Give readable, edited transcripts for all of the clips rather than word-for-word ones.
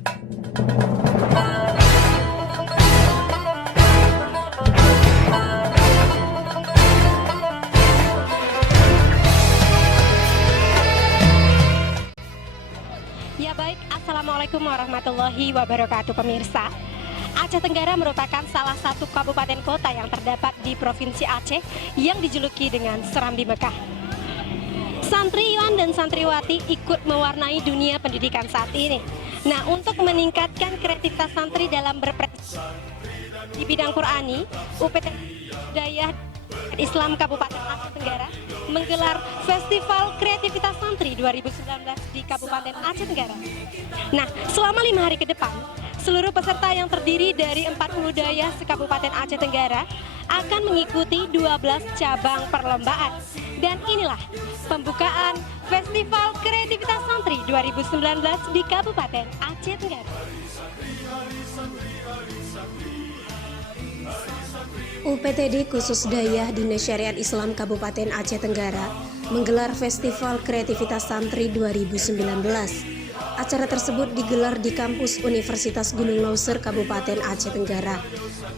Ya baik, Assalamualaikum warahmatullahi wabarakatuh pemirsa. Aceh Tenggara merupakan salah satu kabupaten kota yang terdapat di Provinsi Aceh yang dijuluki dengan Serambi Mekah. Santriwan dan santriwati ikut mewarnai dunia pendidikan saat ini. Nah, untuk meningkatkan kreativitas santri dalam berprestasi di bidang Qurani, UPT Daya Islam Kabupaten Aceh Tenggara menggelar Festival Kreativitas Santri 2019 di Kabupaten Aceh Tenggara. Nah, selama 5 hari ke depan, seluruh peserta yang terdiri dari 40 daya se-Kabupaten Aceh Tenggara akan mengikuti 12 cabang perlombaan. Dan inilah pembukaan Festival Kreativitas Santri 2019 di Kabupaten Aceh Tenggara. UPTD khusus Daya Dinas Syariat Islam Kabupaten Aceh Tenggara menggelar Festival Kreativitas Santri 2019. Acara tersebut digelar di kampus Universitas Gunung Leuser Kabupaten Aceh Tenggara.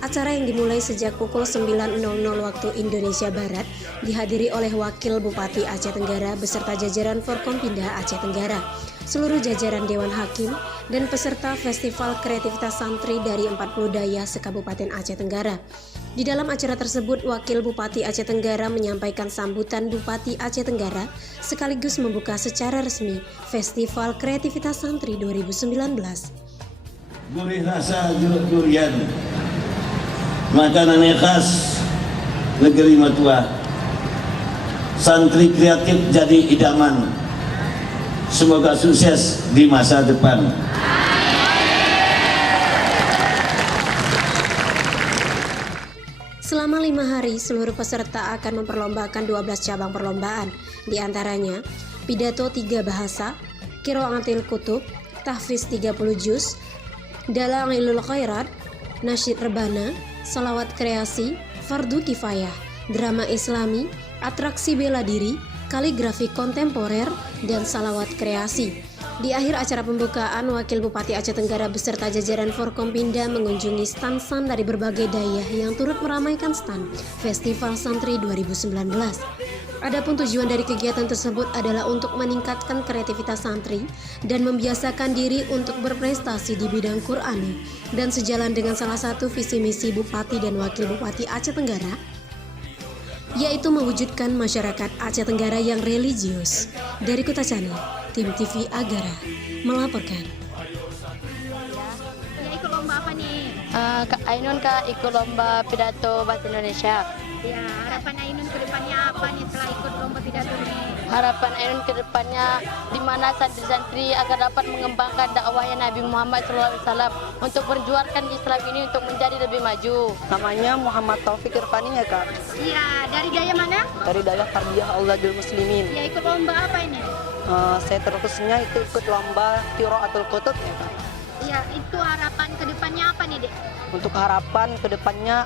Acara yang dimulai sejak pukul 9.00 waktu Indonesia Barat dihadiri oleh Wakil Bupati Aceh Tenggara beserta jajaran Forkompinda Aceh Tenggara, seluruh jajaran Dewan Hakim, dan peserta Festival Kreativitas Santri dari 40 daya se-Kabupaten Aceh Tenggara. Di dalam acara tersebut, Wakil Bupati Aceh Tenggara menyampaikan sambutan Bupati Aceh Tenggara sekaligus membuka secara resmi Festival Kreativitas Santri 2019. Gurih rasa jeruk durian, makanan yang khas negeri Matua. Santri kreatif jadi idaman. Semoga sukses di masa depan. Selama 5 hari, seluruh peserta akan memperlombakan 12 cabang perlombaan, di antaranya pidato 3 bahasa, qiraatul kutub, tahfiz 30 juz, dalailul khairat, nasyid rebana, salawat kreasi, fardu kifayah, drama islami, atraksi bela diri, kaligrafi kontemporer, dan salawat kreasi. Di akhir acara pembukaan, Wakil Bupati Aceh Tenggara beserta jajaran Forkompinda mengunjungi stand-stand dari berbagai daya yang turut meramaikan stand Festival Santri 2019. Adapun tujuan dari kegiatan tersebut adalah untuk meningkatkan kreativitas santri dan membiasakan diri untuk berprestasi di bidang Qurani, dan sejalan dengan salah satu visi misi Bupati dan Wakil Bupati Aceh Tenggara, yaitu mewujudkan masyarakat Aceh Tenggara yang religius. Dari Kota Channel, Tim TV Agara melaporkan. Ya, ikut lomba apa nih? Kak Ainun ikut lomba pidato bahasa Indonesia. Ya, harapan Ainun ke depannya apa nih setelah ikut lomba pidato nih? Harapan Ainun ke depannya di mana santri-santri agar dapat mengembangkan dakwahnya Nabi Muhammad SAW untuk perjuangkan Islam ini untuk menjadi lebih maju. Namanya Muhammad Taufik Irfani ya Kak. Iya, dari daya mana? Dari Daya Tarbiyah Auladul Muslimin. Ya, ikut lomba apa ini? Saya terkhususnya itu ikut lomba Qiraatul Kutub ya Kak. Iya, itu harapan ke depannya apa nih, Dek? Untuk harapan kedepannya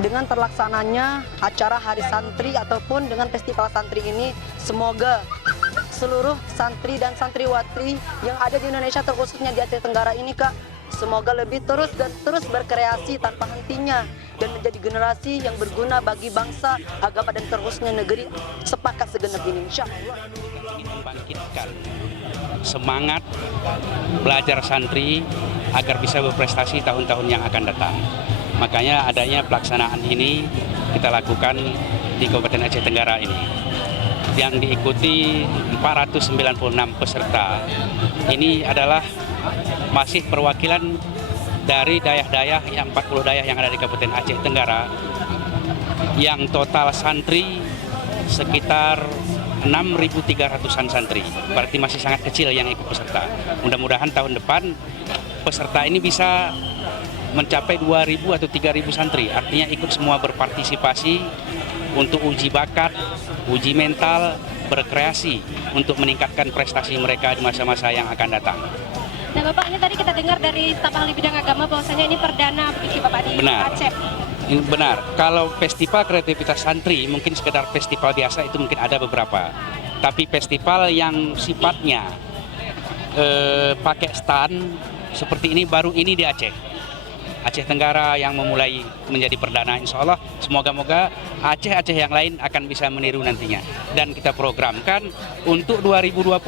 dengan terlaksananya acara Hari Santri ataupun dengan Festival Santri ini, semoga seluruh santri dan santriwati yang ada di Indonesia terkhususnya di Aceh Tenggara ini Kak, semoga lebih terus berkreasi tanpa hentinya dan menjadi generasi yang berguna bagi bangsa, agama dan terkhususnya negeri sepakat segenap ini, insya Allah. Ingin membangkitkan semangat belajar santri agar bisa berprestasi tahun-tahun yang akan datang. Makanya adanya pelaksanaan ini kita lakukan di Kabupaten Aceh Tenggara ini, yang diikuti 496 peserta. Ini adalah masih perwakilan dari dayah-dayah yang 40 dayah yang ada di Kabupaten Aceh Tenggara, yang total santri sekitar 6.300-an santri. Berarti masih sangat kecil yang ikut peserta. Mudah-mudahan tahun depan peserta ini bisa mencapai 2.000 atau 3.000 santri. Artinya ikut semua berpartisipasi untuk uji bakat, uji mental, berkreasi untuk meningkatkan prestasi mereka di masa-masa yang akan datang. Nah Bapak, ini tadi kita dengar dari staf ahli bidang agama bahwasanya ini perdana begitu Bapak di Aceh. Ini benar. Kalau festival kreativitas santri mungkin sekedar festival biasa itu mungkin ada beberapa. Tapi festival yang sifatnya pakai stand seperti ini baru ini di Aceh. Aceh Tenggara yang memulai menjadi perdana, insya Allah semoga-moga Aceh-Aceh yang lain akan bisa meniru nantinya. Dan kita programkan untuk 2020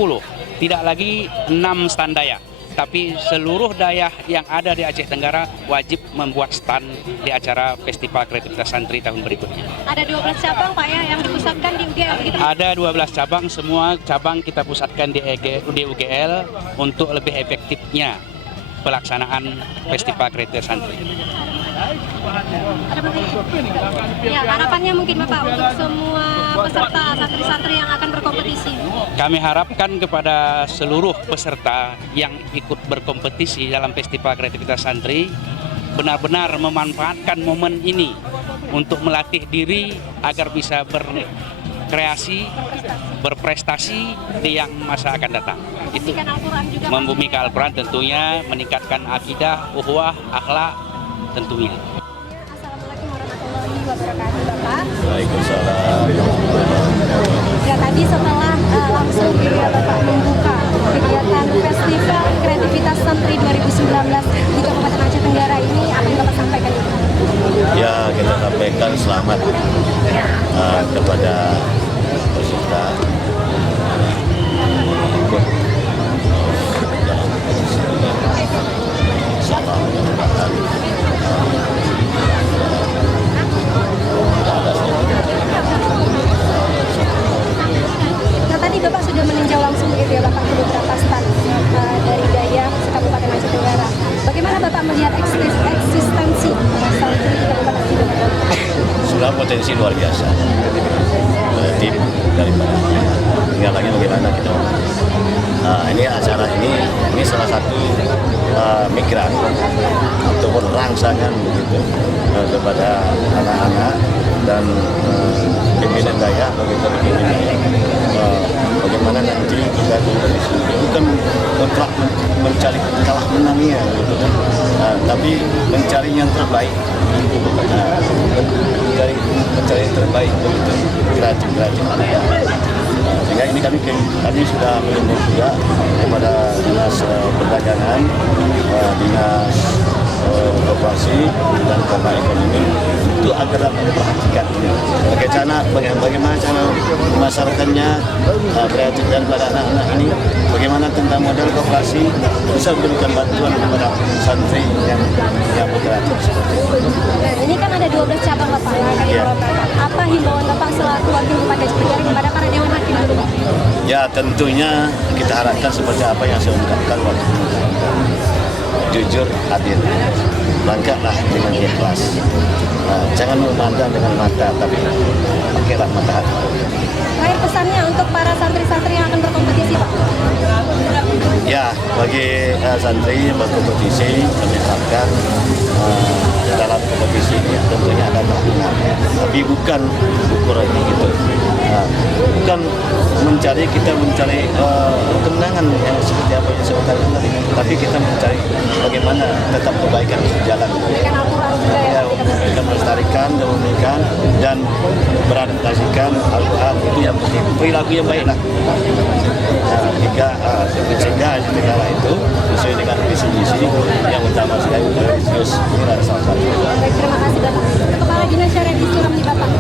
tidak lagi 6 stand Dayak, tapi seluruh Dayak yang ada di Aceh Tenggara wajib membuat stand di acara Festival Kreativitas Santri tahun berikutnya. Ada 12 cabang Pak ya yang dipusatkan di UGL begitu? Ada 12 cabang, semua cabang kita pusatkan di UGL untuk lebih efektifnya pelaksanaan Festival Kreativitas Santri. Ya, harapannya mungkin Bapak untuk semua peserta santri-santri yang akan berkompetisi. Kami harapkan kepada seluruh peserta yang ikut berkompetisi dalam Festival Kreativitas Santri benar-benar memanfaatkan momen ini untuk melatih diri agar bisa berkreasi, berprestasi di yang masa akan datang. Itu membumikan Al-Quran tentunya, meningkatkan akidah, ukhuwah, akhlak tentunya. Assalamualaikum warahmatullahi wabarakatuh Bapak. Waalaikumsalam. Ya tadi setelah langsung Bapak membuka kegiatan Festival Kreativitas Santri 2019 di Kabupaten Aceh Tenggara ini, apa yang Bapak sampaikan? Ya, kita sampaikan selamat kepada peserta ikut dalam posisi ini. Insyaallah mudah-mudahan Nah tadi Bapak sudah meninjau langsung gitu ya Bapak ke beberapa stand dari Dayak Kabupaten Aceh Tenggara. Bagaimana Bapak melihat eksistensi santri di Kabupaten Aceh Tenggara? sudah potensi luar biasa. Tim daripada tinggal lagi bagaimana kita. Ini acara ini salah satu migran ataupun rangsangan begitu kepada anak-anak dan pimpinan Dayak begitu bagaimana nanti kita bukan mutlak mencari kalah menangnya gitu kan, tapi mencari yang terbaik, mencari yang terbaik begitu, kreatif sehingga ini kami sudah mengimbau juga kepada dinas perdagangan, dinas koperasi dan kota ekonomi itu agar dapat memperhatikan bagaimana cara memasarkannya kreatif daripada anak-anak ini, bagaimana tentang model koperasi bisa memberikan bantuan kepada santri yang berkreatif seperti itu. Nah, ini kan ada 12 cabang Bapak yang akan dilombakan. Apa himbauan Bapak selaku wakil Bupati Aceh Tenggara kepada para dewan hakim dulu? Ya tentunya kita harapkan seperti apa yang saya ungkapkan waktu itu. Jujur, adil, langkahlah dengan ikhlas. Jangan memandang dengan mata, tapi pakailah mata hati. Terakhir pesannya untuk para santri-santri yang akan berkompetisi Pak? Ya, bagi santri yang berkompetisi, kami harapkan dalam kompetisi ini tentunya ada menang, tapi bukan ukurannya gitu. Bukan mencari kemenangan yang seperti apa yang saya katakan tadi, tapi kita mencari bagaimana tetap kebaikan berjalan. Kita melestarikan dan beradaptasikan Al-Quran, itu yang penting, perilaku yang baiklah. Sehingga Aceh Tenggara itu sesuai dengan visi-misi yang utama sekali religius, ini adalah salah satu. Baik, terima kasih Bapak. Kepala Dinas Syariah di Suram nih Bapak.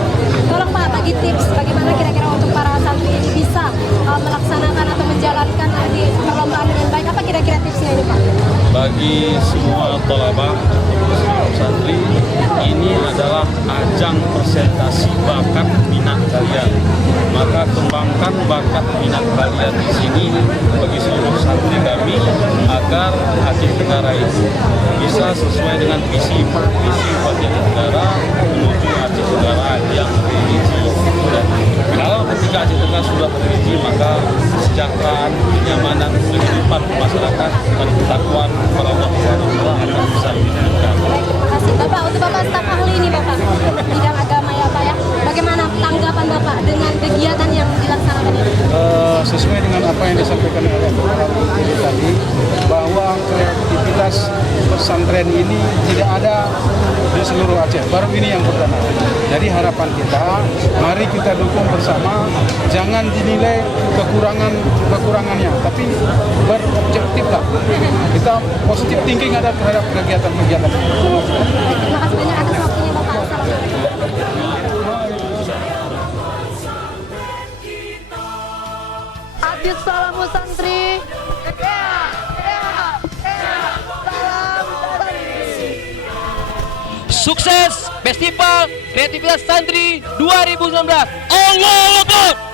Tolong Pak bagi tips bagaimana kira-kira untuk para santri ini bisa melaksanakan atau menjalankan di perlombaan dengan baik. Apa kira-kira tipsnya ini Pak? Bagi semua tolabah atau santri, ini adalah ajang presentasi bakat minat kalian. Maka kembangkan bakat minat kalian di sini bagi seluruh santri kami agar Aceh Tenggara itu bisa sesuai dengan visi Aceh Tenggara menuju Aceh Tenggara yang religi. Dan kalau ketika Aceh Tenggara sudah religi, maka kesejahteraan, kenyamanan, kehidupan masyarakat dan ketakwaan para Allah akan bisa diwujudkan. Terima kasih Bapak. Untuk Bapak staf ahli ini Bapak bidang agama ya Pak ya. Bagaimana tanggapan Bapak dengan kegiatan yang dilaksanakan ini? Sesuai dengan apa yang disampaikan oleh Bapak tadi, bahwa kreativitas pesantren ini tidak ada di seluruh Aceh, baru ini yang pertama. Jadi harapan kita, mari kita dukung bersama, jangan dinilai kekurangannya, tapi berobjektif lah. Kita positif thinking ada terhadap kegiatan-kegiatan. Terima kasih banyak atas waktunya Bapak. Adit Salamu Santri. Sukses Festival Kreativitas Santri 2019. Allahu Akbar.